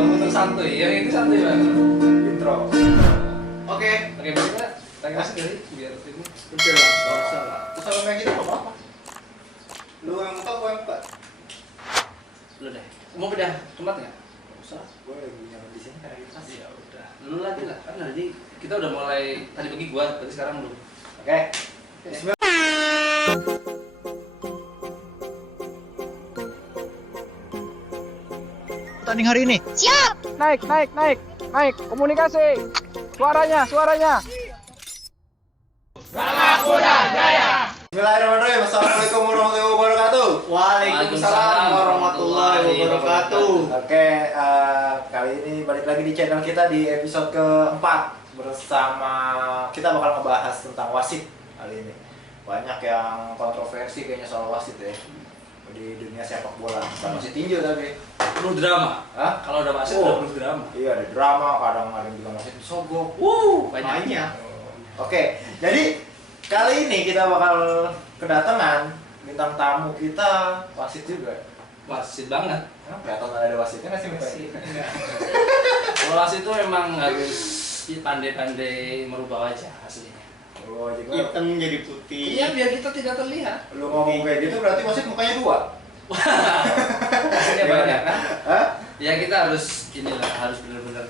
muter santuy, yang ini santuy banget. Intro. Oke, bisa kita kasih kali biar ini. Oke lah, nggak usah lah. Usah kayak gitu apa-apa. Lu yang buka, gua yang buka. Lu deh. Mau pindah tempat nggak? Nggak usah, gua lagi nyaman di sini karena di pas. Ya udah. Lu lagi lah, kan tadi kita udah mulai tadi pagi gua, berarti sekarang lu. Oke. Bismillah. Tanding hari ini. Siap. Naik. Komunikasi. Suaranya. Bismillahirrahmanirrahim. Assalamualaikum warahmatullahi wabarakatuh. Waalaikumsalam warahmatullahi wabarakatuh. Oke, kali ini balik lagi di channel kita di episode keempat bersama kita bakal ngebahas tentang wasit kali ini. Banyak yang kontroversi kayaknya soal wasit ya di dunia sepak bola. Sama wasit tinju tapi Penuh drama. Hah? Kalau udah wasit udah penuh drama. Iya, ada drama, kadang ada yang bilang wasit disogok. Banyak. Oke, jadi kali ini kita bakal kedatangan bintang tamu kita, wasit juga. Wasit banget. Kelihatan ada wasitnya nggak sih? Enggak. Kalau wasit itu memang harus pandai-pandai merubah wajah aslinya. Oh, juga. Hitam jadi putih. Iya, biar kita tidak terlihat. Lu ngomong kayak gitu berarti wasit mukanya dua. Hasilnya banyak kan? Hah? Ya kita harus harus benar-benar.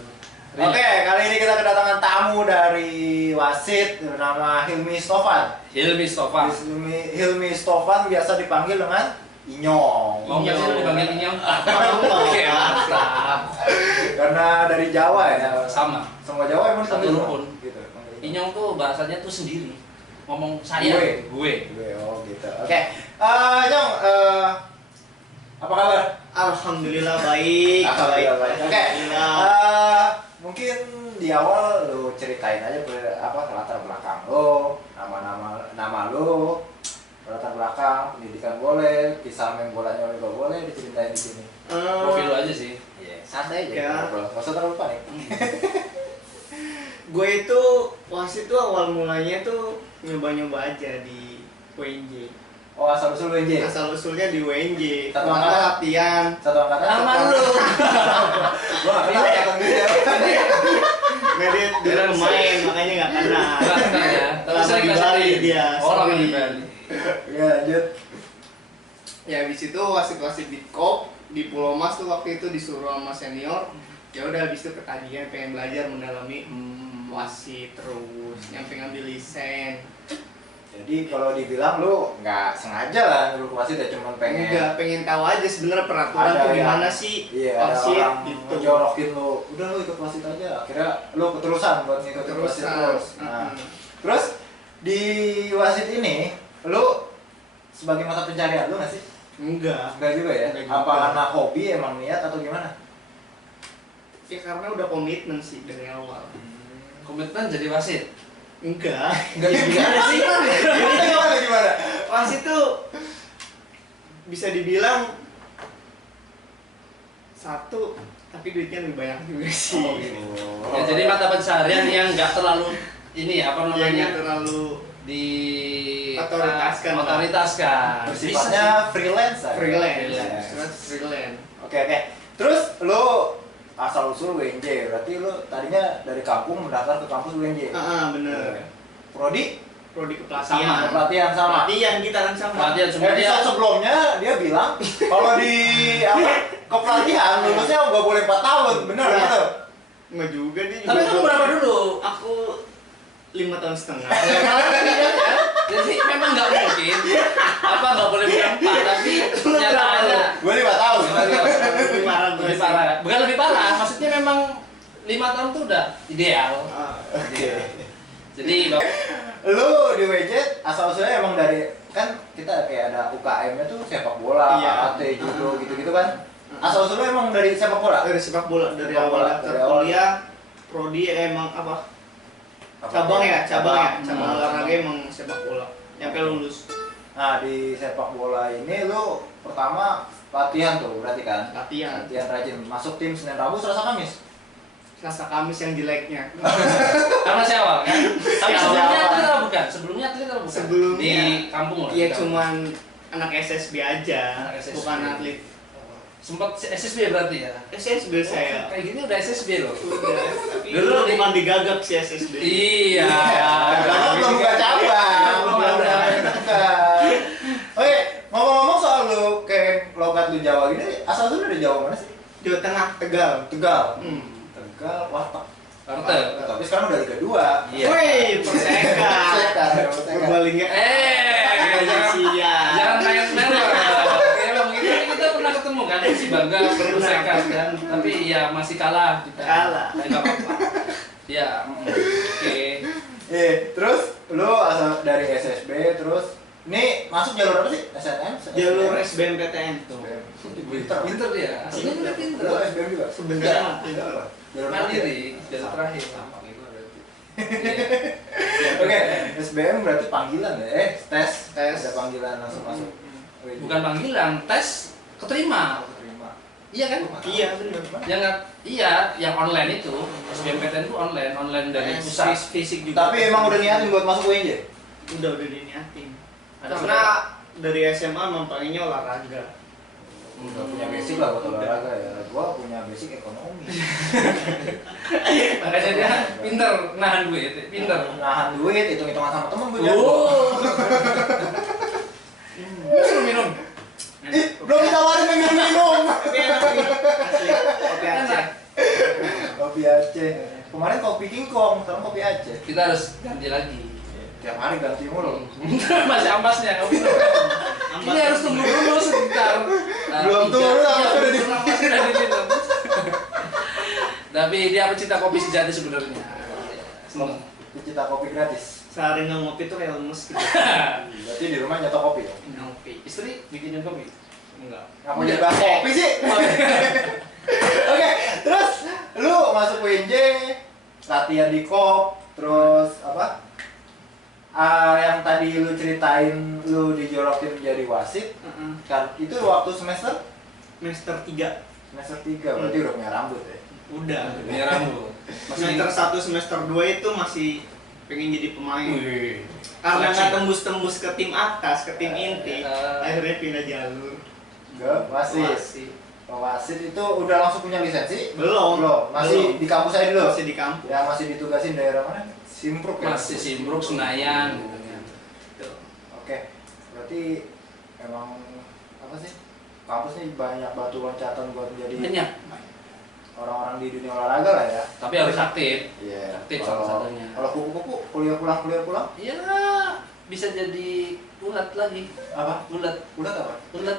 Oke, kali ini kita kedatangan tamu dari wasit bernama Hilmi Stofan. Hilmi Stofan. Hilmi Stofan biasa dipanggil dengan Inyong. Mau nggak sih lu dipanggil Inyong? Oke, mantap. Karena dari Jawa ya. Sama. Semua Jawa emang Satu dipanggil rukun. gitu. Inyong tuh bahasanya tuh sendiri. Ngomong saya, gue. Oh gitu. Oke. Nyong, apa kabar? Alhamdulillah baik. Alhamdulillah baik. Oke. Alhamdulillah. Mungkin di awal lu ceritain aja latar belakang lo, nama lo, latar belakang, pendidikan boleh, kisah main bolanya juga boleh diceritain di sini. Profil lu aja sih. Iya, santai aja. Ya. Nggak usah terlalu panik. Gue itu wasit tuh awal mulanya tuh nyoba-nyoba aja di WNJ. Oh, asal usul WNJ. Asal usulnya di WNJ. Satu Pertama angkatan? latihan. Satu angkatan. Nama lu. Gua nggak kenal angkatan dia. Nggak dia dulu pemain makanya nggak kenal. Belakang ya. Tapi Lama sering di kasih Bali tim. dia, Oh, lama sering. di Bali. Iya, lanjut. Ya habis itu wasit-wasit di Kop di Pulau Mas tuh waktu itu disuruh sama senior. Ya udah habis itu ketagihan pengen belajar mendalami wasit terus nyampe ngambil lisen. Jadi kalau dibilang lu nggak sengaja lah nyuruh wasit ya, cuman pengen. Enggak, pengen tahu aja sebenarnya peraturan Ada tuh yang- gimana sih Iya, ada wasit orang gitu. ngejorokin lu, udah lu ikut wasit aja. Akhirnya lu keterusan buat ngikutin wasit terus. Nah, terus di wasit ini lu sebagai mata pencarian lu nggak sih? Enggak. Enggak juga ya? Enggak juga. Apa karena hobi emang niat atau gimana? Ya karena udah komitmen sih dari awal. Komitmen jadi wasit. Enggak. Enggak gimana sih? Gimana? Wasit tuh bisa dibilang satu tapi duitnya lebih banyak juga sih. Oh, gitu. Ya, jadi mata pencarian yang nggak terlalu ini apa Yang namanya nggak terlalu di Otoritaskan. Bersifatnya bersifatnya freelance aja. freelance. Surat freelance. Oke. Terus lu asal usul WNJ, berarti lu tadinya dari kampung mendaftar ke kampus WNJ. Bener. Prodi Prodi Sama, kepelatihan. pelatihan sama. Pelatihan kita kan sama. pelatihan cuma dia Episode sebelumnya dia bilang kalau di kepelatihan lulusnya nggak boleh 4 tahun, bener Iya. gitu. Enggak juga dia juga. tapi kamu berapa dulu? Aku 5 tahun setengah. Jadi memang nggak mungkin apa nggak boleh berempat tapi nyatanya Gue 5 tahun. Lebih parah gue lebih sih. parah. Bukan lebih parah, maksudnya memang 5 tahun tuh udah ideal. Oke. Jadi Lu di WNJ asal usulnya emang dari, kan kita kayak ada UKM-nya tuh sepak bola, Iya. karate, judo gitu-gitu kan. Asal usulnya emang dari sepak bola. Dari sepak bola dari Sepak awal bola, daftar dari awal. kuliah prodi emang apa? Cabang olahraga emang sepak bola. Nyampe lulus Nah, di sepak bola ini lu pertama latihan tuh berarti kan? latihan. Latihan rajin, masuk tim Senin Rabu Selasa Kamis. Selasa Kamis yang jeleknya. karena si awal kan. Tapi Si sebelumnya awal. atlet atau bukan? Sebelumnya atlet atau bukan? Sebelumnya. Di kampung lah. Iya di kampung. cuman anak SSB aja, Anak SSB. bukan atlet. Sempat SSB berarti ya? SSB saya. Kayak gini udah SSB loh. Udah. Tapi Dulu dulu di- cuma digagap si SSB. Iya. Karena belum buka cabang. Belum ada. Oke, ngomong-ngomong soal lu kayak logat lu Jawa gini, asal lu dari Jawa mana sih? Jawa Tengah, Tegal. Tegal. Hmm. Tegal, Warteg. Warteg. Tapi sekarang udah Liga 2. Iya. Wih, Perseka. Perseka. Purbalingga. Jangan main merah. Kayak bang, kita pernah ketemu kan, si Bangga bersekat kan, tapi ya masih kalah kita. Kalah. Tapi nggak apa-apa. Ya, oke. Terus lu asal dari SSB, terus ini masuk jalur apa sih? SNM? Jalur SBMPTN tuh. Pinter dia. Aslinya udah pinter. Lu SBM juga? Sebenarnya Apa? Jalur Mandiri, apa? jalur terakhir. Sama kayak gua berarti. Oke, SBM berarti panggilan ya? Tes. Ada panggilan langsung masuk. Bukan panggilan, tes keterima. Terima. Iya kan? Iya, benar. Yang nggak, iya, yang online itu SBMPTN itu online dari pusat. Fisik juga. Tapi emang udah niatin buat masuk UNJ? udah diniatin. Ada Karena dari SMA memang pengennya olahraga. Udah punya basic lah buat olahraga ya. Gua punya basic ekonomi. Makanya dia pinter nahan duit, pinter. Nahan duit, hitung-hitungan sama temen gue jago. Oh. Suruh minum. Belum ditawarin minum-minum. Tapi enak sih. Asli. Kopi Aceh. Kopi Aceh. Kemarin kopi King Kong, sekarang kopi Aceh. Kita harus ganti lagi. Tiap hari ganti mulu. Masih ambasnya, nggak minum. Ini harus tunggu dulu sebentar. Belum turun, ambasnya udah diminum. Tapi dia pecinta kopi sejati sebenarnya. Seneng. Pecinta kopi gratis. Sehari nggak ngopi tuh kayak lemes gitu. Berarti di rumah nyetok kopi dong. Ngopi. Istri bikinin kopi. Enggak. Ngapain jadi bahas kopi sih? Oke, terus lu masuk UNJ, latihan di KOP, terus apa? Yang tadi lu ceritain lu dijorokin menjadi wasit, kan itu waktu semester Semester 3. semester 3, berarti udah punya rambut ya. Udah. Punya rambut. Semester 1, semester 2 itu masih pengen jadi pemain. Wih. Karena Seleksi. nggak tembus-tembus ke tim atas, ke tim inti, akhirnya pindah jalur. Enggak, wasit. Wasit. Wasit itu udah langsung punya lisensi? Belum. Masih Belum. di kampus aja dulu. Masih di kampus. Yang masih ditugasin daerah mana? Simpruk ya? Masih Simpruk, Senayan gitu kan. Tuh. Oke, berarti emang apa sih? Kampus nih banyak batu loncatan buat menjadi Banyak. orang-orang di dunia olahraga lah ya. Tapi harus aktif. Iya. Aktif salah satunya. Kalau kupu-kupu kuliah pulang. Ya, bisa jadi ulat lagi. Apa? Ulat. Udah apa?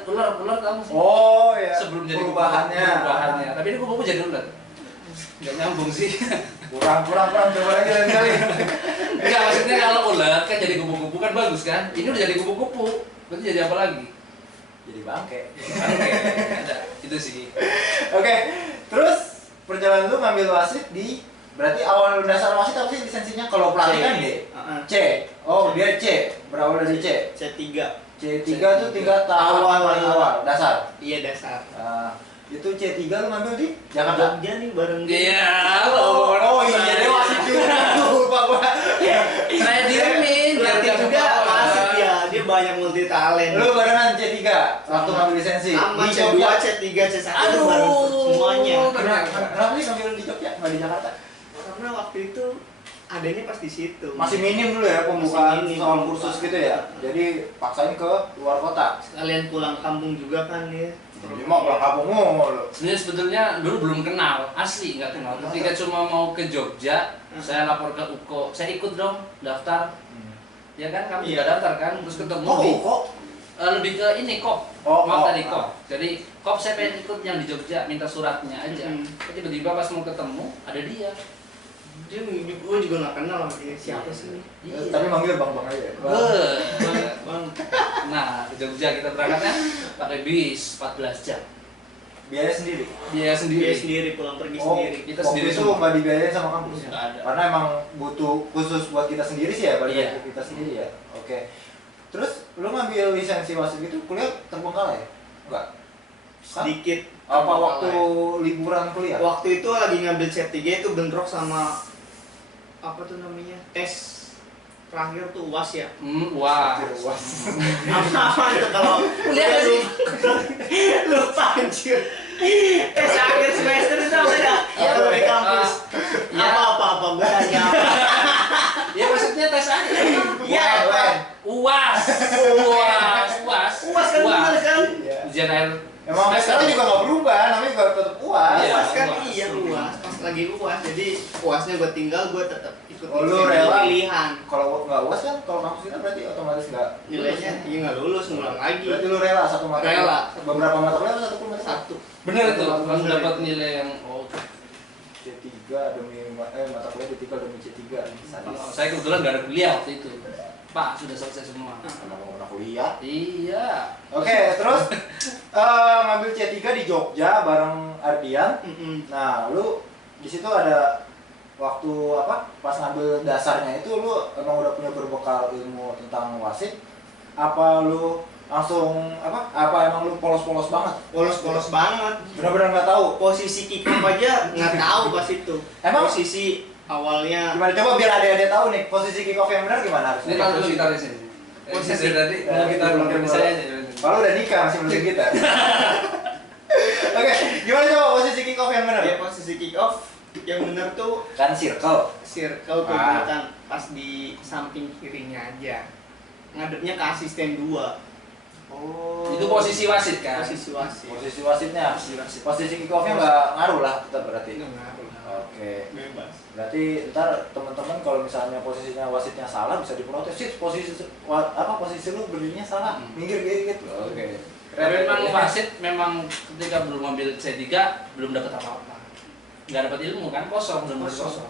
Ular kamu sih. Oh ya. Sebelum jadi perubahannya. Perubahannya. Tapi ini kupu jadi ulat. Gak nyambung sih. Kurang coba lagi lain kali. Enggak, maksudnya kalau ulat kan jadi kupu-kupu kan bagus kan? Ini udah jadi kupu-kupu. Berarti jadi apa lagi? Jadi bangke. Oke, ada. Itu sih. Oke, terus perjalanan lu ngambil wasit di berarti awal dasar wasit apa sih lisensinya? Kalau pelatih kan D. C. Oh, dia C. Berawal dari C. C3. C3 tuh tingkat paling awal dasar. Iya, dasar. Itu C3 lu ngambil di Jakarta. Jogja nih bareng dia. Iya, Oh iya, dia wasit juga. Lupa gua. Saya diemin. Pelatih juga wasit ya, dia banyak multi talent. Lu barengan C3 waktu ngambil lisensi. Sama Di C2, Jogja. C3, C1 Aduh. bareng semuanya. Kenapa sih ngambil di Jogja, nggak di Jakarta? Karena waktu itu adanya pas di situ. Masih minim dulu ya pembukaan Masih minim. soal kursus gitu ya. Jadi paksain ke luar kota. Sekalian pulang kampung juga kan dia. Jadi mau pulang kampung mulu. Sebenarnya sebetulnya dulu belum kenal, asli nggak kenal. Ketika cuma mau ke Jogja, saya lapor ke UKO, saya ikut dong daftar. Ya kan, kami juga daftar kan, terus ketemu di kok? lebih ke ini KOP. Oh, Maaf KOP. tadi KOP. Jadi KOP saya pengen ikut yang di Jogja, minta suratnya aja. Tiba-tiba pas mau ketemu ada dia. Dia gue juga nggak kenal sama dia, siapa sih ini? Tapi manggil bang aja. Ya? Bang. Nah, ke Jogja kita berangkatnya pakai bis 14 jam. Biaya sendiri. Biaya Dia sendiri. sendiri pulang pergi Oh, sendiri. Kita waktu sendiri itu semua. nggak dibiayain sama kampus ya? Nggak ada. Karena emang butuh khusus buat kita sendiri sih ya, balik Iya. ke kita sendiri ya. Oke. Terus lu ngambil lisensi wasit itu kuliah terbengkalai ya? Enggak. Sedikit. Apa waktu liburan kuliah? Waktu itu lagi ngambil C3 itu bentrok sama apa tuh namanya? Tes terakhir tuh UAS ya. Wah. Apa tuh kalau Lihat gak sih? lupa anjir. Tes akhir semester itu apa ya? Iya, Atau di kampus. iya. Apa gue tanya apa? Ya maksudnya tes akhir. Iya, UAS. UAS kan bener kan? Ujian akhir. Emang sekarang juga nggak berubah, namanya juga tetap UAS. Iya. UAS kan UAS. iya UAS. Pas lagi UAS jadi UASnya gue tinggal gue tetap ikut Oh, lu rela? pilihan. Kalau nggak UAS kan, kalau kampus kita berarti otomatis nggak Nilainya iya nggak lulus ngulang lagi. Berarti lu rela satu mata kuliah? Rela. Beberapa mata kuliah atau satu kuliah? Satu. Bener itu. Bener. Langsung dapat nilai yang C3 demi mata kuliah D3 demi C3. Sadis. Saya kebetulan nggak ada kuliah waktu itu. Pak sudah selesai semua. Emang mau pernah kuliah? Iya. Oke, terus ngambil C3 di Jogja bareng Ardian. Nah, lu di situ ada waktu apa? Pas ngambil dasarnya itu lu emang udah punya berbekal ilmu tentang wasit? Apa lu langsung apa? Apa emang lu polos-polos banget? Polos-polos banget. Benar-benar nggak tahu. Posisi kick off aja nggak tahu pas itu. Emang? Posisi awalnya Gimana coba biar adik-adik tahu nih posisi kick off yang benar gimana harusnya? Ini kalau dulu kita di sini. Posisi Dari tadi mau kita belum saya aja. Kalau udah nikah masih belum kita. Oke, gimana coba posisi kick off yang benar? ya posisi kick off yang bener tuh Kan circle. circle ke belakang pas di samping kirinya aja. Ngadepnya ke asisten 2. Oh. Itu posisi wasit kan? Posisi wasit. Posisi wasitnya. Posisi wasit. Posisi kick off-nya nggak ngaruh lah tetap berarti. Nggak ngaruh. Oke. Bebas. Berarti ntar teman-teman kalau misalnya posisinya wasitnya salah bisa diprotes. Sih posisi posisi lu berdirinya salah. Minggir gitu. Oke. Tapi memang wasit memang ketika belum ambil C3 belum dapat apa-apa. Nggak dapat ilmu kan, kosong, benar-benar kosong.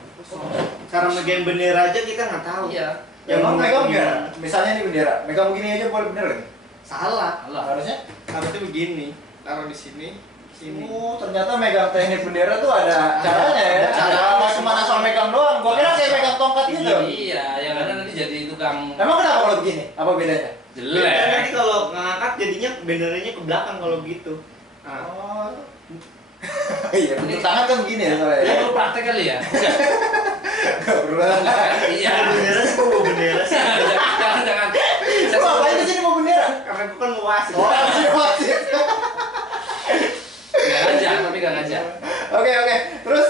Cara megang bendera aja kita nggak tahu. Iya. Ya emang bener megang gimana? bendera. Misalnya ini bendera, megang begini aja boleh bener kan? Salah. Allah. Harusnya. Harusnya begini. Taruh di sini. Sini. Oh, ternyata megang teknik bendera tuh ada caranya ya. Ada cara. Nggak cuma asal megang doang. Gua kira kayak megang tongkat gitu. Iya, yang ada nanti jadi tukang Emang kenapa kalau begini? Apa bedanya? Bendera jelek. nanti kalau ngangkat jadinya benderanya ke belakang kalau gitu. Nah, Oh. Iya, bentuk tangan kan begini ya soalnya. Ya perlu praktek kali ya? Enggak perlu. Iya. bendera sih bawa bendera sih. Jangan. Lu ngapain di sini mau bendera? Karena gue kan mau wasit. Oh, masih wasit. Nggak ngajak, tapi nggak ngajak. Oke. Terus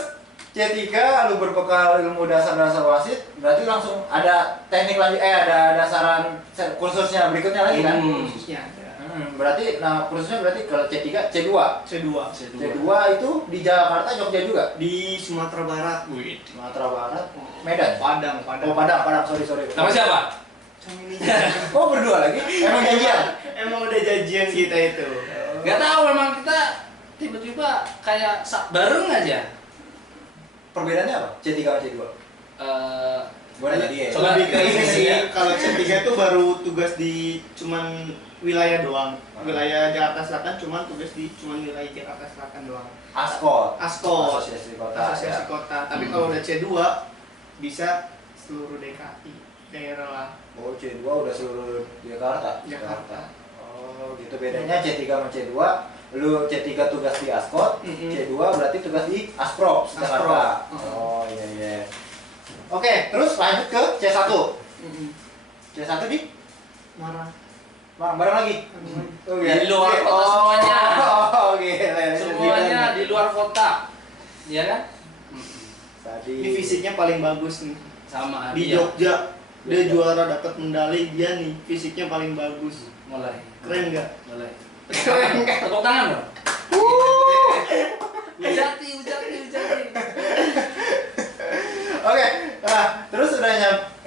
C3 lu berbekal ilmu dasar-dasar wasit, berarti langsung ada teknik lanjut ada dasaran kursusnya berikutnya lagi kan? Khususnya ada. Berarti kursusnya berarti kalau C3, C2. C2. C2 itu di Jakarta, Jogja juga. Di Sumatera Barat. Sumatera Barat, Medan. Padang. Oh, Padang, sorry. Sama siapa? Sama ini. Oh, berdua lagi? Emang janjian? Emang udah janjian kita itu. Nggak tahu, memang kita tiba-tiba kayak bareng aja. Perbedaannya apa? C3 sama C2? Gua nanya dia. Coba Lebih ke ini sih, Iya. kalau C3 itu baru tugas di cuman wilayah doang. Wilayah Jakarta Selatan cuman tugas di cuman wilayah Jakarta Selatan doang. Askot. Asosiasi ya. Kota. Tapi kalau udah C2 bisa seluruh DKI daerah lah. Oh, C2 udah seluruh Jakarta. Jakarta. Oh, gitu bedanya C3 sama C2. Lu C3 tugas di Askot, C2 berarti tugas di Asprop Jakarta. Oh, iya. Oke, terus lanjut ke C1. C1 di Marah. bareng lagi. Oh, Di luar kota semuanya. Oh, gila. Semuanya di luar kota. Iya kan? Tadi Ini fisiknya paling bagus nih. Sama Di dia. Jogja dia juara dapat medali, dia nih fisiknya paling bagus. Mulai. Keren nggak? Mulai. Keren nggak? Tepuk tangan dong. Ujati. Oke, nah terus udah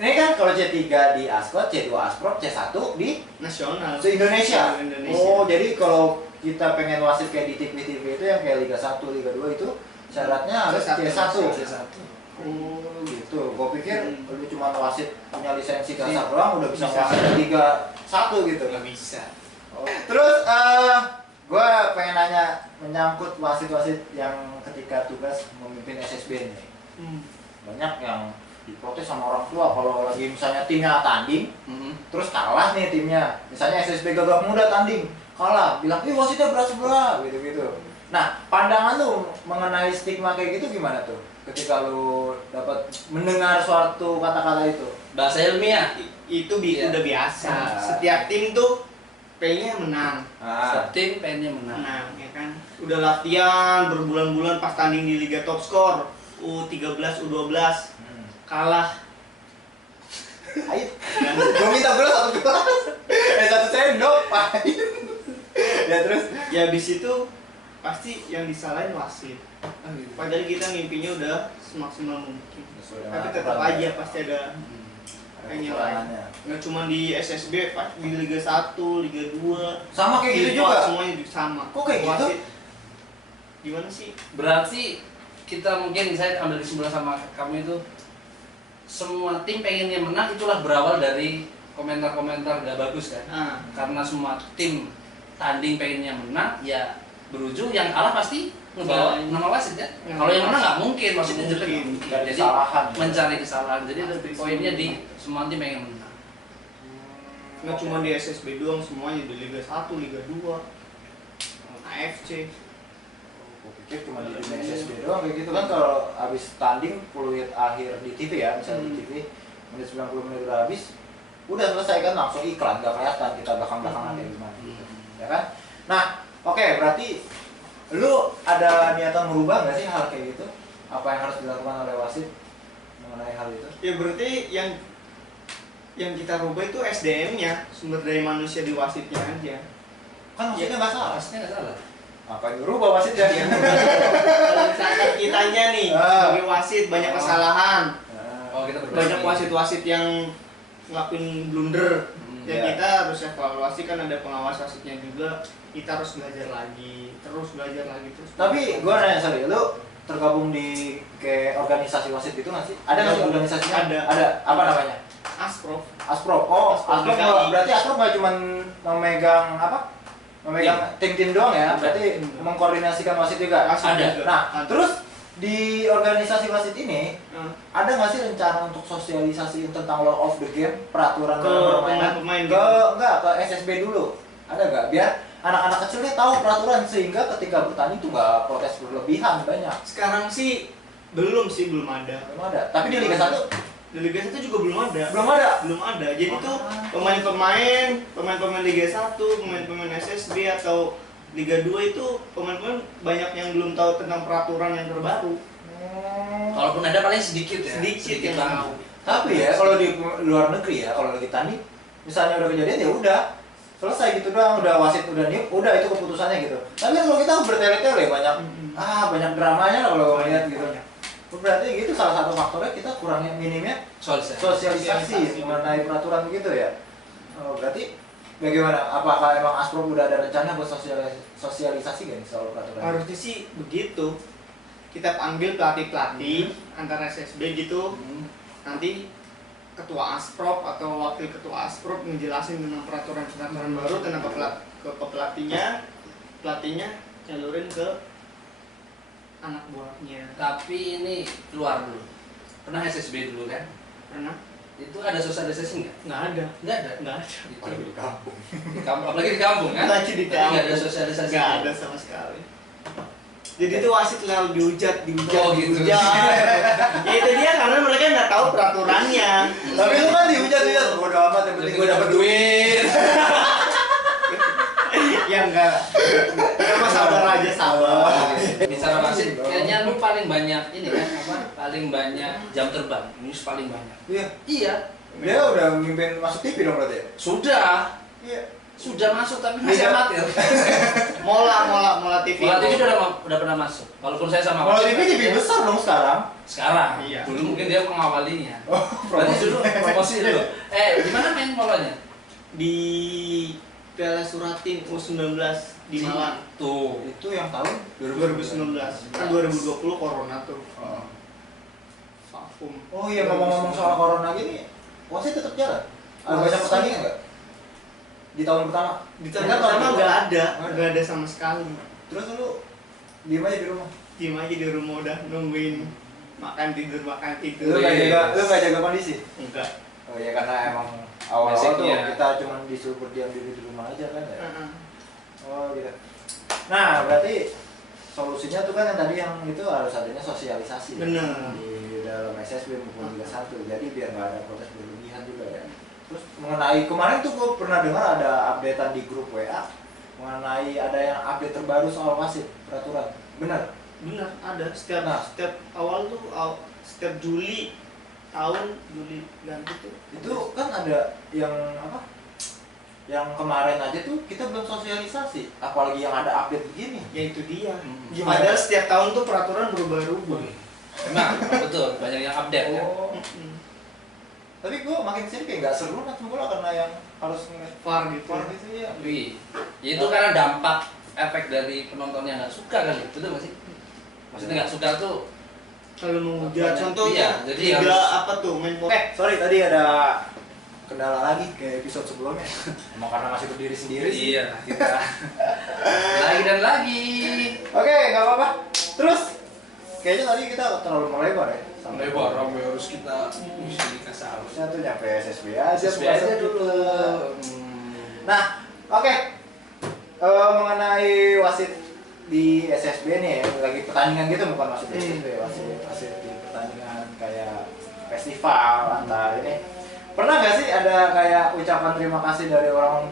ini kan kalau C3 di Askot, C2 Asprop, C1 di Nasional. se-Indonesia. Indonesia. Oh, jadi kalau kita pengen wasit kayak di TV itu yang kayak Liga 1, Liga 2 itu syaratnya harus C1. Oh, gitu. Gua pikir lu cuma wasit punya lisensi dasar doang udah bisa wasit Liga 1 gitu. Nggak bisa. Oh. Terus gua pengen nanya menyangkut wasit-wasit yang ketika tugas memimpin SSB nih. Banyak yang diprotes sama orang tua kalau lagi misalnya timnya tanding, terus kalah nih timnya. Misalnya SSB Gagak Muda tanding, kalah, bilang, wasitnya berat sebelah, gitu-gitu. Nah, pandangan lu mengenai stigma kayak gitu gimana tuh? Ketika lu dapat mendengar suatu kata-kata itu? Bahasa ilmiah. Itu Iya. udah biasa. Nah. Setiap tim tuh pengennya menang. Ah. Setiap tim pengennya menang. Menang, ya kan? Udah latihan berbulan-bulan pas tanding di Liga Top Skor U13, U12 kalah. Ayo. Gua minta gula 1 gelas. 1 sendok, pahit. Ya terus Ya habis itu pasti yang disalahin wasit. Padahal kita mimpinya udah semaksimal mungkin. Tapi tetap aja pasti ada yang nyalain. Nggak cuma di SSB, pas di Liga 1, Liga 2 Sama kayak gitu FIFA, juga. semuanya juga sama. Kok kayak gitu? Wasit. Gimana sih? Berarti kita mungkin saya ambil kesimpulan sama kamu itu semua tim pengennya menang itulah berawal dari komentar-komentar gak bagus kan? Nah, Karena semua tim tanding pengennya menang ya berujung yang kalah pasti ngebawa Ya. nama wasit ya. Ya. Kalau yang menang nggak mungkin wasitnya jelek nggak Mungkin. mungkin. Nggak ada Jadi kesalahan. mencari kesalahan. Jadi lebih poinnya di semua tim pengen menang. nggak cuma di SSB doang, semuanya di Liga 1, Liga 2, AFC. Gue pikir cuma di dunia SSB doang kayak gitu kan. Kalau habis tanding peluit akhir di TV ya, misalnya di TV menit 90 menit udah habis, udah selesai kan, langsung iklan, gak kelihatan kita belakang-belakangan kayak gimana gitu. Ya kan? Nah, oke, berarti lu ada niatan merubah nggak sih hal kayak gitu? Apa yang harus dilakukan oleh wasit mengenai hal itu? Ya berarti yang kita rubah itu SDM-nya, sumber daya manusia di wasitnya aja. Kan wasitnya nggak salah. Wasitnya nggak salah. Apa yang dirubah wasit ya? Kalau misalkan kitanya nih sebagai wasit banyak kesalahan, Oh kita banyak wasit-wasit yang ngelakuin blunder. Ya Iya. kita harus evaluasi, kan ada pengawas wasitnya juga. Kita harus belajar lagi, terus belajar lagi terus. Tapi gue nanya sorry, lu tergabung di kayak organisasi wasit gitu nggak sih? Ada nggak sih organisasinya? Ada. Ada. Apa namanya? Asprof. Asprop. Oh, Asprop Asprop DKI. nggak- berarti Asprop nggak cuma memegang apa? Memegang tim-tim doang ya? Berarti mengkoordinasikan wasit juga. Wasit Ada. juga. Nah, Ada. terus di organisasi wasit ini Nah, ada nggak sih rencana untuk sosialisasi tentang law of the game, peraturan Ke dalam permainan? pemain-pemain Ke gitu? enggak, ke SSB dulu. Ada nggak? Biar anak-anak kecilnya tahu peraturan sehingga ketika bertanding tuh nggak protes berlebihan banyak. sekarang sih belum ada. Belum ada. Tapi di Liga 1 Di Liga 1 juga belum ada. belum ada. Belum ada. Jadi Wah. tuh pemain-pemain Liga 1, pemain-pemain SSB atau Liga 2 itu pemain-pemain banyak yang belum tahu tentang peraturan yang terbaru. Kalaupun ada paling sedikit ya. Sedikit yang banget. tahu. Tapi ya kalau di luar negeri ya, kalau lagi tanding misalnya udah kejadian ya udah selesai gitu doang, udah wasit udah niup, udah itu keputusannya gitu. Tapi kan kalau kita bertele-tele banyak banyak dramanya lah kalau gue lihat gitu. Berarti gitu salah satu faktornya kita kurangnya minimnya sosialisasi mengenai peraturan begitu ya. Oh, berarti bagaimana? Apakah emang Asprop udah ada rencana buat sosialisasi gak nih soal peraturan? Harusnya sih begitu. Kita panggil pelatih-pelatih antara SSB gitu. Nanti ketua Asprop atau wakil ketua Asprop ngejelasin tentang peraturan-peraturan baru tentang ke pelatihnya nyalurin ke anak buahnya. Tapi ini keluar dulu. Pernah SSB dulu kan? Karena Itu ada sosialisasi nggak? nggak ada. Nggak ada. Nggak ada. Itu di kampung. di kampung, apalagi di kampung kan? Lagi di Tapi nggak ada kampung. sosialisasi. Nggak ada sama sekali. Jadi itu wasit lalu dihujat. Oh, gitu. Ya itu dia, karena mereka nggak tahu peraturannya. Tapi lu kan dihujat-hujat, bodo amat yang penting gue dapet duit. Ya enggak. Cuma sabar aja, sabar. Bicara wasit, kayaknya lu paling banyak ini kan apa? Paling banyak jam terbang. News paling banyak. Iya. Iya. Dia udah mimpin masuk TV dong berarti ya? Sudah. Iya. Sudah masuk tapi masih Iya. amatir. Mola TV. Mola TV udah pernah masuk. Walaupun saya sama Kalau wasit, TV TV besar dong sekarang. sekarang. Iya. Dulu mungkin dia mengawalinya. Oh, Berarti dulu promosi dulu. Gimana main molanya? Di Piala Suratin U19 di Malang Tuh. Itu yang tahun 2019. Kan 2020 corona tuh. Oh. Vakum. Oh iya, ngomong-ngomong soal corona gini, wasit tetap jalan. Ada banyak pertandingan nggak? Di tahun pertama? Di tahun Kan pertama kedua. nggak ada sama sekali. Terus lu diem aja di rumah. Diem aja di rumah udah nungguin makan tidur. Lu nggak jaga kondisi? Enggak. Oh iya, karena emang awal-awal tuh Basicnya. kita cuma disuruh berdiam diri di rumah aja kan ya. Heeh. Oh gitu. Nah berarti solusinya tuh kan yang tadi yang itu harus adanya sosialisasi. Bener. Di dalam SSB maupun Liga 1, jadi biar nggak ada protes berlebihan juga ya. Terus mengenai kemarin tuh gue pernah dengar ada updatean di grup WA mengenai ada yang update terbaru soal wasit peraturan, benar? Benar, ada setiap Nah. setiap awal tuh setiap Juli Juli ganti tuh. Itu kan ada yang apa? Yang kemarin aja tuh kita belum sosialisasi, apalagi yang ada update begini. Ya itu dia. Gimana? Padahal setiap tahun tuh peraturan berubah-ubah. Memang betul banyak yang update kan. Oh. Tapi gue makin sini kayak nggak seru nonton bola karena yang harus ngeliat VAR gitu. VAR gitu ya. Wih, ya itu karena dampak efek dari penonton yang nggak suka kali, betul nggak sih? Maksudnya nggak suka tuh Kalau menghujat Banyak. contohnya Iya, jadi liga harus- apa tuh main bola. Sorry tadi ada kendala lagi kayak episode sebelumnya. Emang karena masih berdiri sendiri sih. iya kita lagi dan lagi. Oke, nggak apa-apa. Terus kayaknya tadi kita terlalu melebar ya. Sampai borong harus kita bisa dikasih harus. Harusnya tuh nyampe SSB aja. SSB pembahasan aja dulu. kita. Nah, oke. Mengenai wasit di SSB nih ya, lagi pertandingan gitu bukan wasit di SSB, wasit di pertandingan kayak festival antar ini. Pernah nggak sih ada kayak ucapan terima kasih dari orang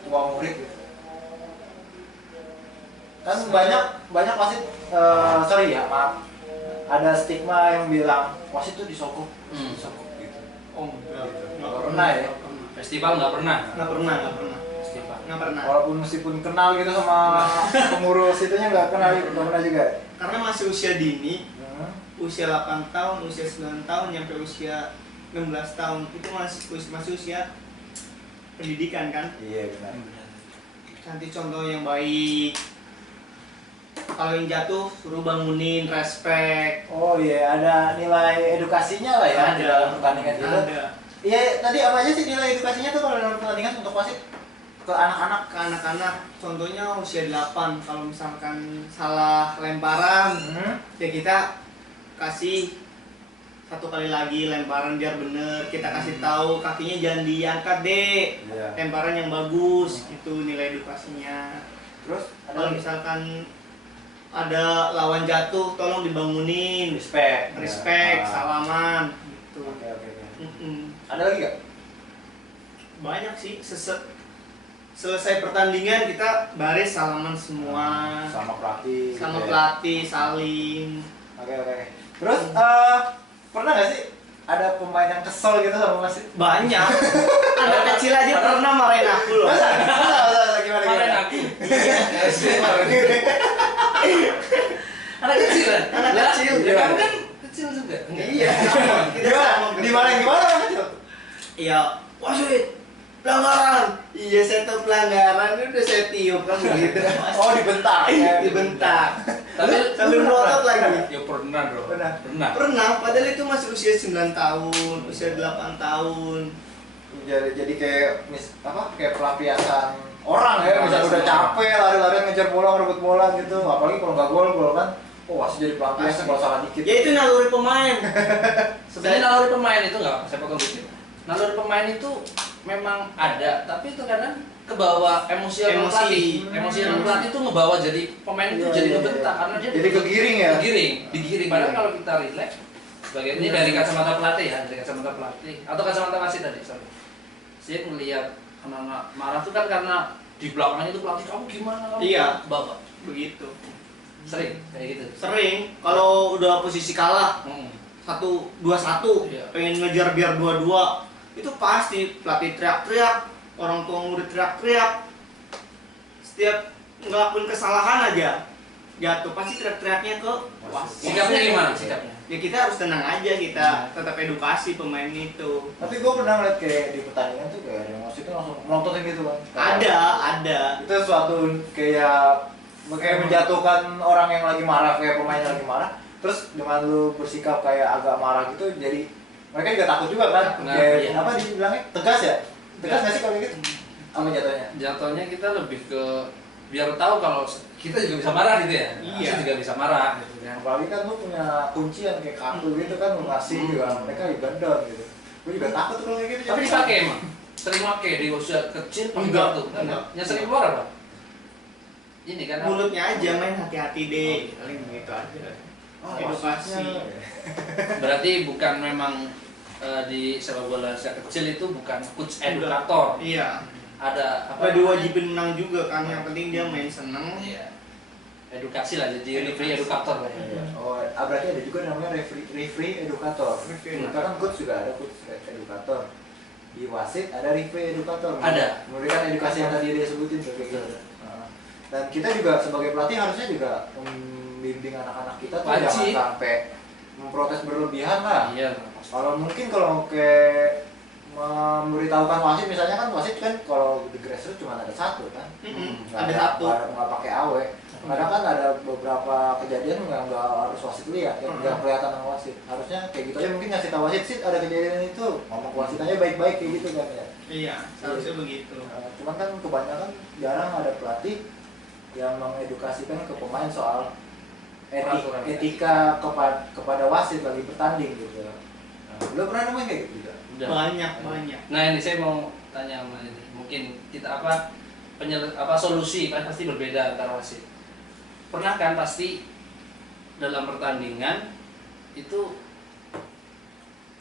tua murid gitu? Kan banyak wasit, sorry ya maaf, ada stigma yang bilang wasit tuh disogok gitu. Oh, enggak. Nggak pernah ya? Festival nggak pernah. Nggak pernah. Festival. Nggak pernah. Walaupun meskipun kenal gitu sama pengurus itunya nggak pernah juga. Karena masih usia dini, Hmm. usia 8 tahun, usia 9 tahun, nyampe usia 16 tahun itu masih usia pendidikan kan. Iya benar. Nanti contoh yang baik. Kalau yang jatuh suruh bangunin, respect. Oh iya, ada nilai edukasinya lah ya di dalam pertandingan itu. Ada. Iya, tadi apa aja sih nilai edukasinya tuh kalau dalam pertandingan untuk wasit ke anak-anak? Ke anak-anak, contohnya usia 8, kalau misalkan salah lemparan, ya kita kasih satu kali lagi lemparan biar bener. Kita kasih tahu kakinya jangan diangkat deh, Iya. lemparan yang bagus, itu nilai edukasinya. Terus Kalau misalkan ada lawan jatuh, tolong dibangunin, respect, respect, Ah. salaman, gitu. Oke. Mm-mm. Ada lagi nggak? Banyak sih. Selesai pertandingan kita baris salaman semua, Sama pelatih. sama gitu ya. pelatih saling. Oke. Terus pernah nggak sih ada pemain yang kesel gitu sama wasit? Banyak. Anak kecil aja pernah marahin aku loh. Masa gimana? Kemarin aku. Anak kecil kan? Anak kecil. Ya kamu kan kecil juga. Iya. Kita sama Gimana anak kecil? Iya, wasit pelanggaran. Iya, saya tahu pelanggaran, udah saya tiup kan begitu. Oh dibentak. Dibentak. Tapi Sambil melotot lagi. ya pernah dong. Pernah. Pernah, padahal itu masih usia 9 tahun, usia 8 tahun. Jadi kayak kayak pelampiasan orang ya, misalnya udah capek lari-lari ngejar bola, ngerebut bola gitu, apalagi kalau nggak gol kan, wasit jadi pelampiasan kalau salah dikit. Ya itu naluri pemain. Sebenarnya naluri pemain itu nggak, saya potong dikit. Naluri pemain itu memang ada, tapi itu kadang kebawa emosional Emosi. pelatih. Emosional pelatih itu ngebawa jadi pemain itu jadi ngebentak karena dia Jadi kegiring ya. digiring. Padahal kalau kita relax, sebagai ini dari kacamata pelatih ya, dari kacamata pelatih atau kacamata wasit tadi, sorry. Saya ngelihat anak-anak marah tuh kan karena di belakangnya itu pelatih kamu gimana? Kamu Iya. bapak Begitu. sering kayak gitu. Sering kalau udah posisi kalah Hmm. 1-2-1 Iya. pengen ngejar biar 2-2 itu pasti pelatih teriak-teriak, orang tua murid teriak-teriak. Setiap ngelakuin kesalahan aja jatuh pasti teriak-teriaknya ke wasit. Sikapnya gimana? Sikapnya? Ya kita harus tenang aja, kita tetap edukasi pemain itu. Tapi gue pernah ngeliat kayak di pertandingan tuh kayak ada wasit tuh langsung melontotin gitu kan. Ada. Itu suatu kayak menjatuhkan orang yang lagi marah, kayak pemain yang lagi marah. Terus dengan lu bersikap kayak agak marah gitu, jadi mereka juga takut juga kan. Nah, Kayak iya. apa dibilangnya? Tegas ya? Tegas nggak sih kalau gitu? Apa jatuhnya? Jatuhnya kita lebih ke biar tahu kalau kita juga bisa marah gitu ya. Iya. Kita juga bisa marah gitu kan. Apalagi kan lu punya kuncian kayak kartu gitu kan, lu ngasih juga mereka juga down gitu. Gue juga takut tuh kalau kayak gitu. Tapi dipakai emang. Sering pakai di usia kecil pakai Enggak, kartu. enggak. Yang sering keluar apa? Ini kan Mulutnya aja main hati-hati deh, Oh. paling begitu aja. edukasi. Berarti bukan memang di sepak bola sejak kecil itu bukan coach edukator. Iya. Ada Apa diwajibin menang juga kan, yang penting dia main seneng. Iya. Edukasi lah, jadi referee edukator lah ya. Oh, berarti ada juga namanya referee edukator. Kita kan coach juga ada coach edukator. Di wasit ada referee edukator. Ada. Memberikan edukasi yang tadi dia sebutin tuh kayak gitu. Dan kita juga sebagai pelatih harusnya juga membimbing anak-anak kita tuh jangan sampai memprotes berlebihan lah. Iya. Kalau kayak memberitahukan wasit, misalnya kan wasit kan kalau di grassroots cuma ada satu kan. Ada satu. Nggak pakai awe. Kadang kan ada beberapa kejadian nggak harus wasit lihat, nggak kelihatan sama wasit. Harusnya kayak gitu aja, mungkin ngasih tahu wasit sih ada kejadian itu, ngomong ke wasit aja baik-baik kayak gitu kan ya. Iya, seharusnya begitu. Cuman kan kebanyakan jarang ada pelatih yang mengedukasikan ke pemain soal etika kepada wasit lagi bertanding gitu. Lo pernah nemuin kayak gitu juga? Banyak. Nah ini saya mau tanya sama ini, mungkin kita solusi kan pasti berbeda antara wasit. Pernah kan pasti dalam pertandingan itu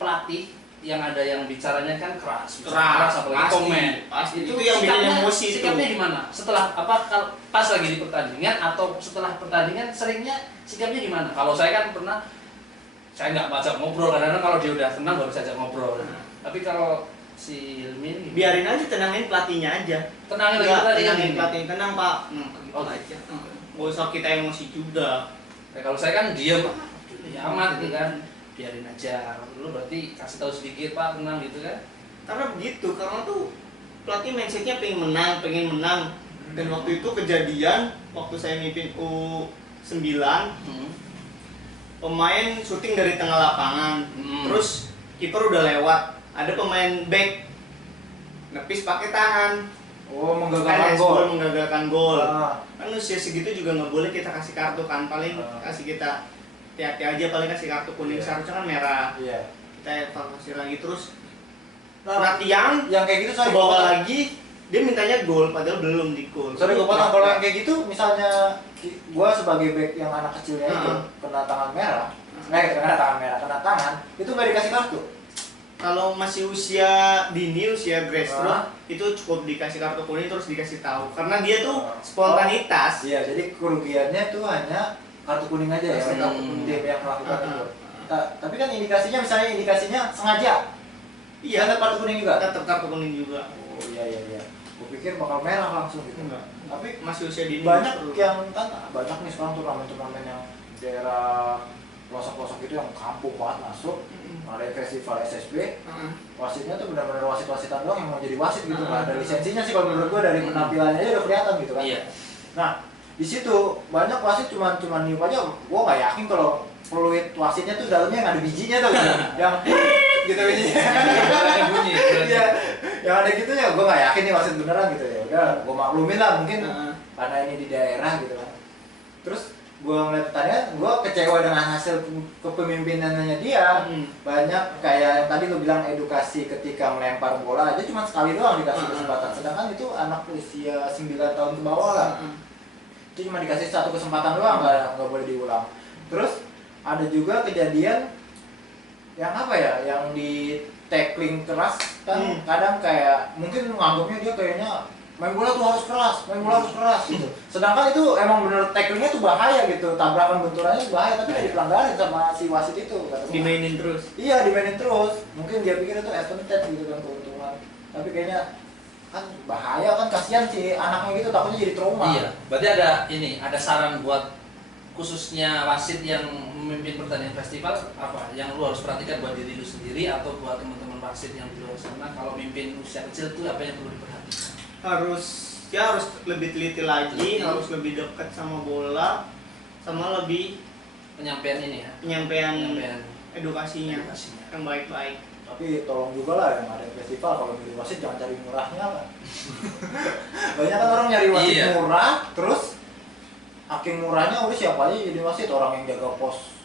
pelatih yang ada yang bicaranya kan keras apalagi komen. Pasti. Itu yang bikin emosi itu. Sikapnya gimana? Setelah pas lagi di pertandingan atau setelah pertandingan seringnya sikapnya gimana? Kalau saya kan pernah, saya nggak baca ngobrol, kadang-kadang kalau dia udah tenang baru saja ngobrol. Tapi kalau si Hilmi biarin aja, tenangin pelatihnya aja. Tenangin pelatih, tenang Pak. Gitu aja. Gak usah kita emosi juga. Nah, kalau saya kan diam amat gitu kan, biarin aja. Lu berarti kasih tahu sedikit Pak, tenang gitu kan? Karena begitu, karena tuh pelatih mindsetnya pengen menang. Dan waktu itu kejadian waktu saya mimpin U9, pemain syuting dari tengah lapangan, terus kiper udah lewat, ada pemain back nepis pakai tangan. Oh, menggagalkan gol. Kan usia segitu juga nggak boleh kita kasih kartu kan, paling kasih kita hati-hati aja, paling kasih kartu kuning, seharusnya kan merah. Kita evaluasi lagi terus. Latihan yang kayak gitu ke bawah lagi, dia mintanya gol padahal belum di gol. Sorry gue potong, kalau yang kayak gitu misalnya gua sebagai back yang anak kecilnya itu kena tangan, itu nggak dikasih kartu. Kalau masih usia dini, usia grassroots, itu cukup dikasih kartu kuning terus dikasih tahu. Karena dia tuh spontanitas. Iya, jadi kerugiannya tuh hanya kartu kuning aja ya, kartu kuning dia yang melakukan itu. Tapi kan indikasinya sengaja. Iya, tetap kartu kuning juga. Tetap kartu kuning juga. Oh iya. Gue pikir bakal merah langsung gitu. Enggak. Tapi masih usia dini. Banyak yang kan nih sekarang turnamen yang daerah pelosok-pelosok itu yang kampung banget masuk. Ada festival SSB, wasitnya tuh benar-benar wasit-wasitan doang yang mau jadi wasit gitu, nggak ada lisensinya sih kalau menurut gue, dari penampilannya aja udah kelihatan gitu kan. Iya. Nah di situ banyak wasit cuma niup aja, gue nggak yakin kalau peluit wasitnya tuh dalamnya yang ada bijinya tuh gitu. Yang gitu bijinya. Iya, yang ada gitunya, gue nggak yakin nih wasit beneran gitu ya. Udah, gue maklumin lah mungkin karena ini di daerah gitu kan. Terus gue ngeliat pertandingan, gue kecewa dengan hasil kepemimpinannya dia. Banyak kayak yang tadi lo bilang, edukasi ketika melempar bola aja cuma sekali doang dikasih kesempatan, sedangkan itu anak usia 9 tahun ke bawah lah. Itu cuma dikasih satu kesempatan doang, nggak boleh diulang. Terus ada juga kejadian yang yang di tackling keras kan, kadang kayak mungkin nganggapnya dia kayaknya main bola tuh harus keras gitu. Sedangkan itu emang bener tacklingnya tuh bahaya gitu, tabrakan benturannya bahaya, tapi nggak dipelanggarin sama si wasit itu. Dimainin terus. Iya, dimainin terus. Mungkin dia pikir itu advantage gitu kan, keuntungan. Tapi kayaknya kan bahaya kan, kasihan sih anaknya gitu, takutnya jadi trauma. Iya. Berarti ada saran buat khususnya wasit yang memimpin pertandingan festival apa yang lu harus perhatikan buat diri lu sendiri atau buat teman-teman wasit yang di luar sana, kalau mimpin usia kecil tuh apa yang perlu diperhatikan? Harus lebih teliti lagi, harus lebih dekat sama bola, sama lebih penyampaian edukasinya yang baik-baik. Tapi tolong juga lah yang ada festival, kalau milih wasit jangan cari murahnya lah. Banyak kan orang nyari wasit murah, terus hakim murahnya udah siapa aja jadi wasit, orang yang jaga pos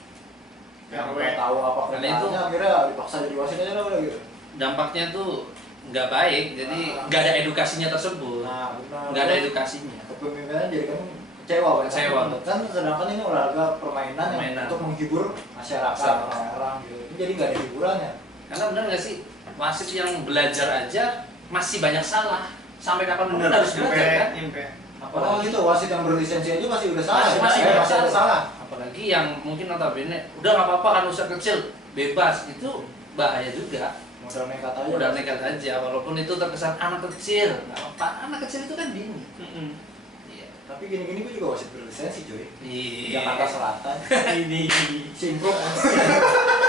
yang nggak tahu apa kerjaannya, akhirnya dipaksa jadi wasit aja lah gitu. Dampaknya tuh nggak baik, jadi nggak ada edukasinya tersebut. Nah, benar. Nggak ada edukasinya. Kepemimpinan jadi kan kecewa banyak Kecewa. penonton. Kan sedangkan ini olahraga permainan yang Permainan. untuk menghibur masyarakat Masyarakat. orang-orang gitu. Ini jadi nggak ada hiburannya. Karena benar nggak sih, wasit yang belajar aja masih banyak salah. Sampai kapan pun harus belajar kan? nyampe. Oh itu wasit yang berlisensi aja masih udah salah. Masih ya? banyak Masih ada salah. Apalagi yang mungkin notabene udah nggak apa-apa kan usia kecil bebas, itu bahaya juga. Modal nekat aja. Udah nekat aja, walaupun itu terkesan anak kecil, nggak apa-apa. Anak kecil itu kan dini. Iya. Tapi gini-gini gue juga wasit berlisensi cuy. Iya. Jakarta Selatan. Ini Simpruk.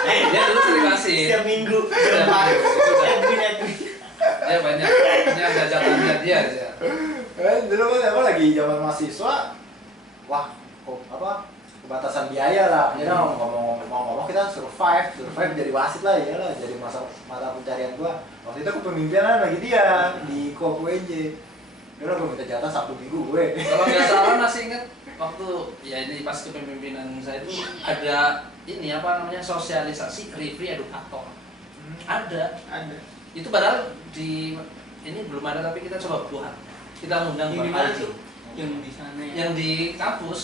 Dia dulu sering wasit. setiap minggu Setiap depan. minggu. Edwin. Dia banyak. Ini ada jatahnya dia aja. Dulu kan apa lagi zaman mahasiswa. Wah, kok apa? Kebatasan biaya lah. Jadi ngomong kita survive jadi wasit lah ya lah, jadi mata pencarian gua. Waktu itu kepemimpinan lagi dia di Koop UNJ. Dia gua minta jatah Sabtu Minggu gue. Kalau nggak salah masih ingat waktu ya ini pas kepemimpinan saya itu ada ini apa namanya sosialisasi referee edukator. Ada. Itu padahal di ini belum ada tapi kita coba buat. Kita ngundang Yang di Bang mana Aldi. tuh? Yang di sana ya. Yang di kampus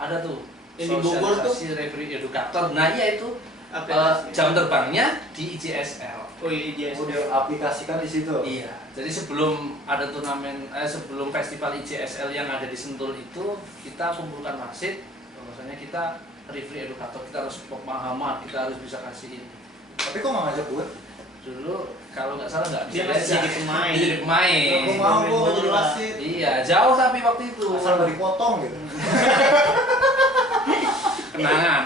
ada tuh Yang di Bogor tuh? sosialisasi referee edukator. Nah iya itu Aplikasi. jam terbangnya di IJSL. Oh iya, IJS. Udah aplikasikan di situ. Iya, jadi sebelum ada turnamen, sebelum festival IJSL yang ada di Sentul itu, kita kumpulkan wasit, bahwasanya kita referee edukator, kita harus pemahaman, kita harus bisa kasih ini. Tapi kok nggak ngajak gue? Dulu kalau nggak salah nggak bisa Dia masih jadi pemain. Dia jadi pemain. Aku mau gue jadi wasit. Iya, jauh tapi waktu itu. Asal nggak dipotong gitu. Kenangan.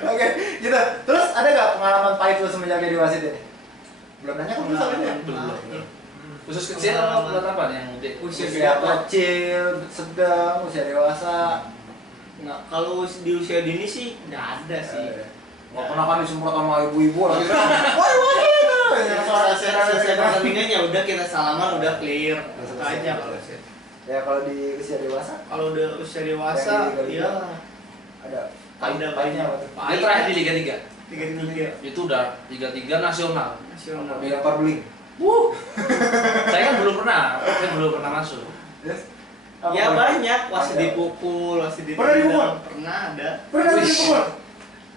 Oke, gitu. Terus ada nggak pengalaman pahit lo semenjak jadi wasit ini? Belum nanya kan belum ya? Belum. Khusus kecil atau buat apa nih yang gede? Usia Usia kecil, sedang, usia dewasa. Nggak, kalau di usia dini sih nggak ada sih. Nggak pernah kan disemprot sama ibu-ibu lagi. Wah, Selesai pertandingan ya udah kita salaman udah clear. Itu aja kalau sih. Ya kalau di usia dewasa Kalau udah usia dewasa, Yang di Liga ya ada Ada pahitnya apa tuh? Dia terakhir di Liga 3. 3-3 Itu udah Liga 3 nasional. nasional. Dilempar beling. Saya kan belum pernah masuk. Yes. Ya banyak, wasit dipukul, wasit Pernah dipukul? Pernah ada. Pernah Wih. dipukul?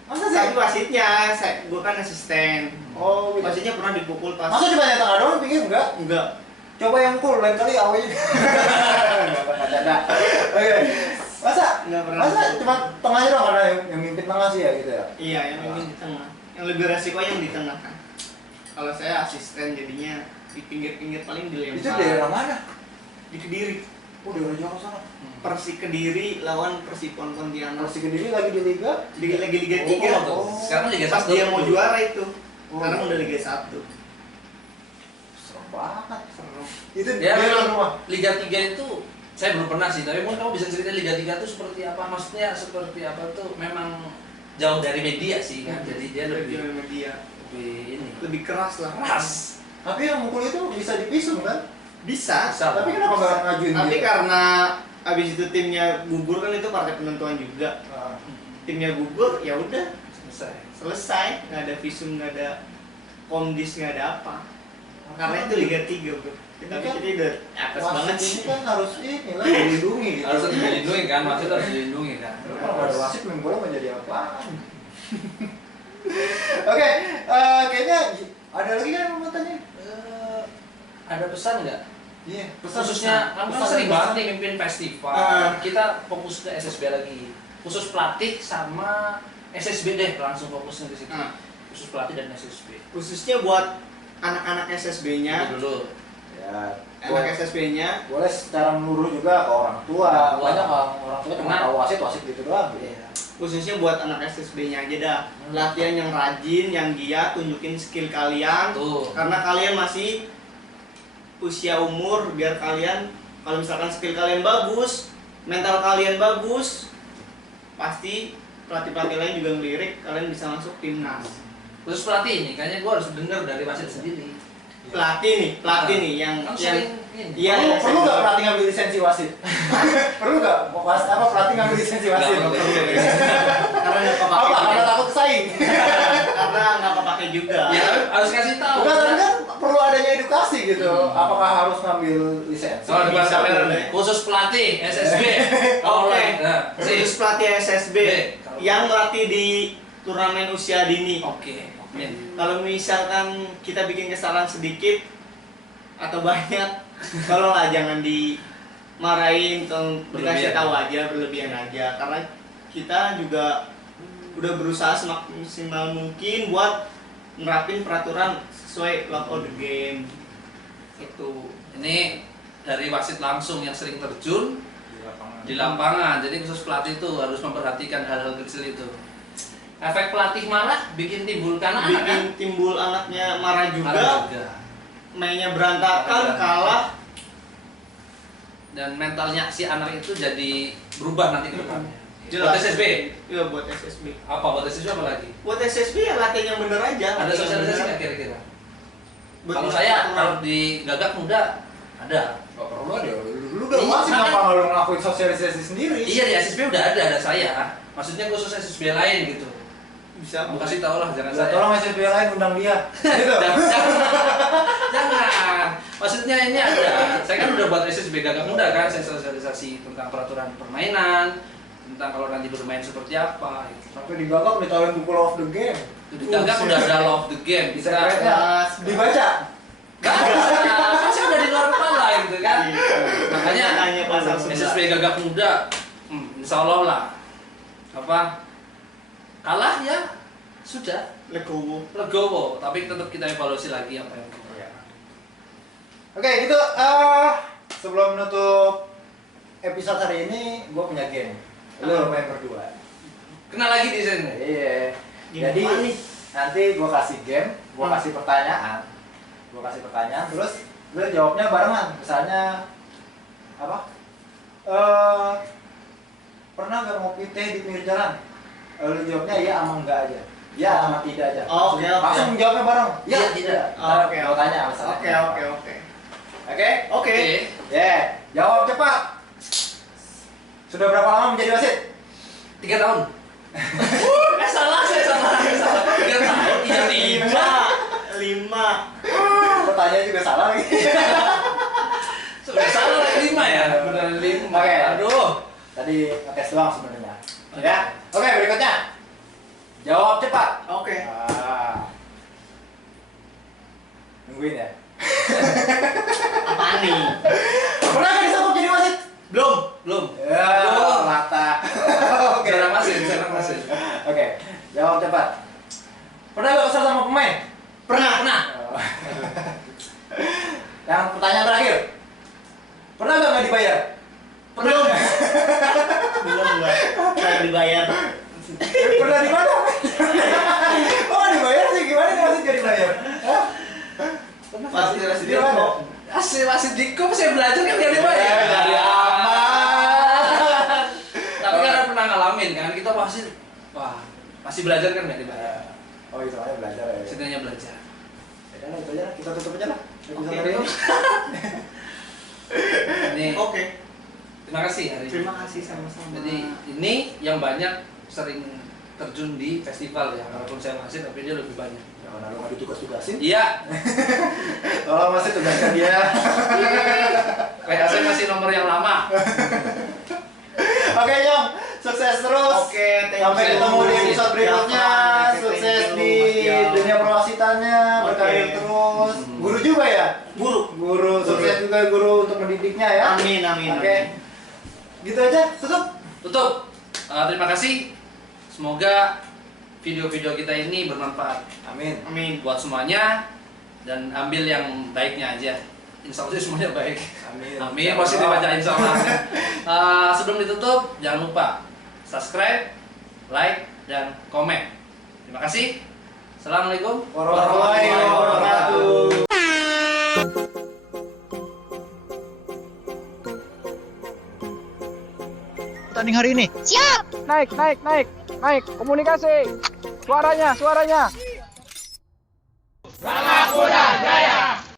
Masa sih? Tapi wasitnya, gue kan asisten. Oh, gitu. Wasitnya pernah dipukul pas. Masa cuma yang tengah doang pinggir enggak? Enggak. Coba yang cool, lain kali awe juga. Enggak pernah canda. Oke. Masa? Nggak pernah. Masa cuma tengahnya doang karena yang mimpin tengah sih ya gitu ya? Iya, yang mimpin di tengah. Yang lebih resiko yang di tengah kan. Kalau saya asisten jadinya di pinggir-pinggir paling dilempar. Itu daerah mana? Di Kediri. Oh, daerah Jawa sana. Persi Kediri lawan Persipon Pontianak. Persik Kediri lagi di liga. Lagi Liga 3 Oh. Sekarang Liga 1. Pas dia mau juara itu. Oh. Sekarang udah Liga 1. Serem banget. Seru. Itu Ya daerah memang rumah. Liga 3 itu saya belum pernah sih, tapi mungkin kamu bisa cerita Liga 3 itu seperti apa? Maksudnya seperti apa tuh? Memang jauh dari media sih kan. Jadi dia lebih media. ini Lebih keras lah. keras. Tapi yang mukul itu bisa dipisum kan? Bisa. Bisa. Tapi kenapa nggak ngajuin Tapi dia? karena abis itu timnya gugur kan itu partai penentuan juga. Ah. Timnya gugur ya udah Selesai. selesai, nggak ada visum, nggak ada komdis, nggak ada apa. Karena itu Liga 3 bro. Kita Ini kan pikir udah atas Wasit banget ini sih. kan harus ini lah dilindungi gitu. Harus dilindungi kan, maksudnya harus dilindungi kan. Kalau nggak ada wasit main bola mau jadi apaan? Oke, kayaknya ada lagi kan yang mau tanya? Ada pesan nggak? Iya, Khususnya kamu kan sering banget nih mimpin festival. Kita fokus ke SSB lagi. Khusus pelatih sama SSB deh, langsung fokusnya di situ. Ah. Khusus pelatih dan SSB. Khususnya buat anak-anak SSB-nya, Itu dulu. Ya, anak SSB-nya boleh secara menurut juga ke orang tua. Orang tua. Banyak orang tua cuma tahu wasit gitu doang. Iya. khususnya buat anak SSB-nya aja dah. Latihan yang rajin, yang giat, tunjukin skill kalian. Tuh. Karena kalian masih usia umur, biar kalian kalau misalkan skill kalian bagus, mental kalian bagus, pasti pelatih-pelatih lain juga ngelirik kalian bisa masuk timnas. Khusus pelatih ini, kayaknya gue harus dengar dari wasit sendiri. pelatih nih yang Kan sering ini. iya Perlu nggak pelatih ngambil lisensi wasit? Perlu nggak? Pelatih ngambil lisensi wasit? Nggak perlu. karena nggak Apa? kepake Karena takut saing. karena nggak kepake juga. Ya harus kasih tahu. Bukan, tapi kan perlu adanya edukasi gitu. Apakah harus ngambil lisensi? Soal depan Bisa kamera boleh. nih. Khusus pelatih SSB. Oke. Nah, Khusus pelatih SSB Kalau- yang melatih di turnamen usia dini. Oke. Amin. Kalau misalkan kita bikin kesalahan sedikit atau banyak, tolonglah jangan dimarahin, dikasih Berlebihan. tahu aja, berlebihan aja. Karena kita juga udah berusaha semaksimal mungkin buat nerapin peraturan sesuai law of the game. Itu. Ini dari wasit langsung yang sering terjun di lapangan. Jadi khusus pelatih itu harus memperhatikan hal-hal kecil itu. Efek pelatih marah bikin timbul kanak Bikin timbul anaknya marah juga, Marah juga. mainnya berantakan, kalah. Dan mentalnya si anak itu jadi berubah nanti ke depannya. Jelas. Buat SSB. Iya buat SSB. Apa buat SSB apa lagi? Buat SSB ya latihan yang bener aja. Ada latihan sosialisasi bener. nggak kira-kira? Buat Kalau bisa saya turnamen. kalau di Gagak Muda ada. Nggak perlu ada. Lu udah Iya, wasit makanya- ngapa nggak lu ngelakuin sosialisasi sendiri? Iya di SSB udah ada saya. Maksudnya khusus SSB lain gitu. bisa Mau kasih tau lah jangan Ya, saya. tolong SSB lain undang dia. Gitu. Jangan. Maksudnya ini ada. Saya kan udah buat SSB Gagak Muda kan, saya sosialisasi tentang peraturan permainan, tentang kalau nanti bermain seperti apa. Gitu. Sampai di Gagak ditawarin buku Law of the Game. Di Gagak udah ada Law of the Game. Bisa Kita kerennya dibaca. Gak ada. Pasti udah di luar kepala gitu kan. Makanya Tanya pasal 11. SSB Gagak Muda, insya Allah lah. Apa? Kalah ya sudah legowo. legowo, tapi tetap kita evaluasi lagi apa yang kurang. Oke, gitu. Sebelum menutup episode hari ini, gue punya game. Lu main berdua. Kenal lagi di sini. Iya. Game Jadi apa nih? nanti gue kasih game, gue kasih pertanyaan, terus lu jawabnya barengan. Misalnya apa? Pernah nggak ngopi teh di pinggir jalan? Lu jawabnya iya sama enggak aja. Ya sama tidak aja. Oh, oke, oke. Langsung jawabnya bareng. Iya, tidak. Oke, Gue tanya alasannya. Oke. Oke? Oke. Ya, jawab cepat. Sudah berapa lama menjadi wasit? 3 tahun. Salah, saya salah. 3 tahun, iya 5. Pertanyaan juga salah lagi. Sudah salah lagi 5 ya. Benar 5. Oke. Aduh. Tadi ngetes doang sebenarnya. Ya. Oke, berikutnya. Jawab cepat. Oke. Nungguin ya. Apaan nih? Pernah nggak disebut jadi wasit? Belum. Ya, Belum. mata. Oke. Jarang masih. Oke, jawab cepat. Pernah nggak kesal sama pemain? Pernah. Yang pertanyaan terakhir. Pernah nggak dibayar? Belum. Belum enggak. Saya dibayar. Pernah di mana? Oh, nggak dibayar sih, gimana nih wasit nggak dibayar? Hah? Pasti Di dia mana? kok. Masih dikop saya belajar kan nggak dibayar. Dari aman. Tapi karena pernah ngalamin kan, kita masih belajar kan nggak dibayar. Oh, itu soalnya belajar ya. Setidaknya belajar. Ya udah, itu aja lah. Kita tutup aja lah. Episode Oke, hari ini. Ini Oke. terima kasih hari ini. Terima kasih sama-sama. Jadi ini yang banyak sering terjun di festival ya, walaupun saya masih tapi dia lebih banyak. Jangan lu nggak ditugas-tugasin. Iya, Tolong masih tugaskan dia. kayak saya masih nomor yang lama. Oke, Nyong. Sukses terus. Oke, thank you. Sampai ketemu di episode berikutnya. Oke, Sukses thank you, di Mas Diao. dunia perwasitannya, berkarir Oke. terus. Guru juga ya? Guru, sukses juga guru untuk mendidiknya ya. Amin. Oke. Gitu aja, tutup. Tutup. Terima kasih. Semoga video-video kita ini bermanfaat Amin. Amin. buat semuanya dan ambil yang baiknya aja. Insya Allah semuanya baik. Amin. Amin. Positif aja insya Allah. Sebelum ditutup, jangan lupa subscribe, like, dan komen. Terima kasih. Assalamualaikum Warahmatullahi wabarakatuh. Pertanding hari ini. Naik. Komunikasi. Suaranya.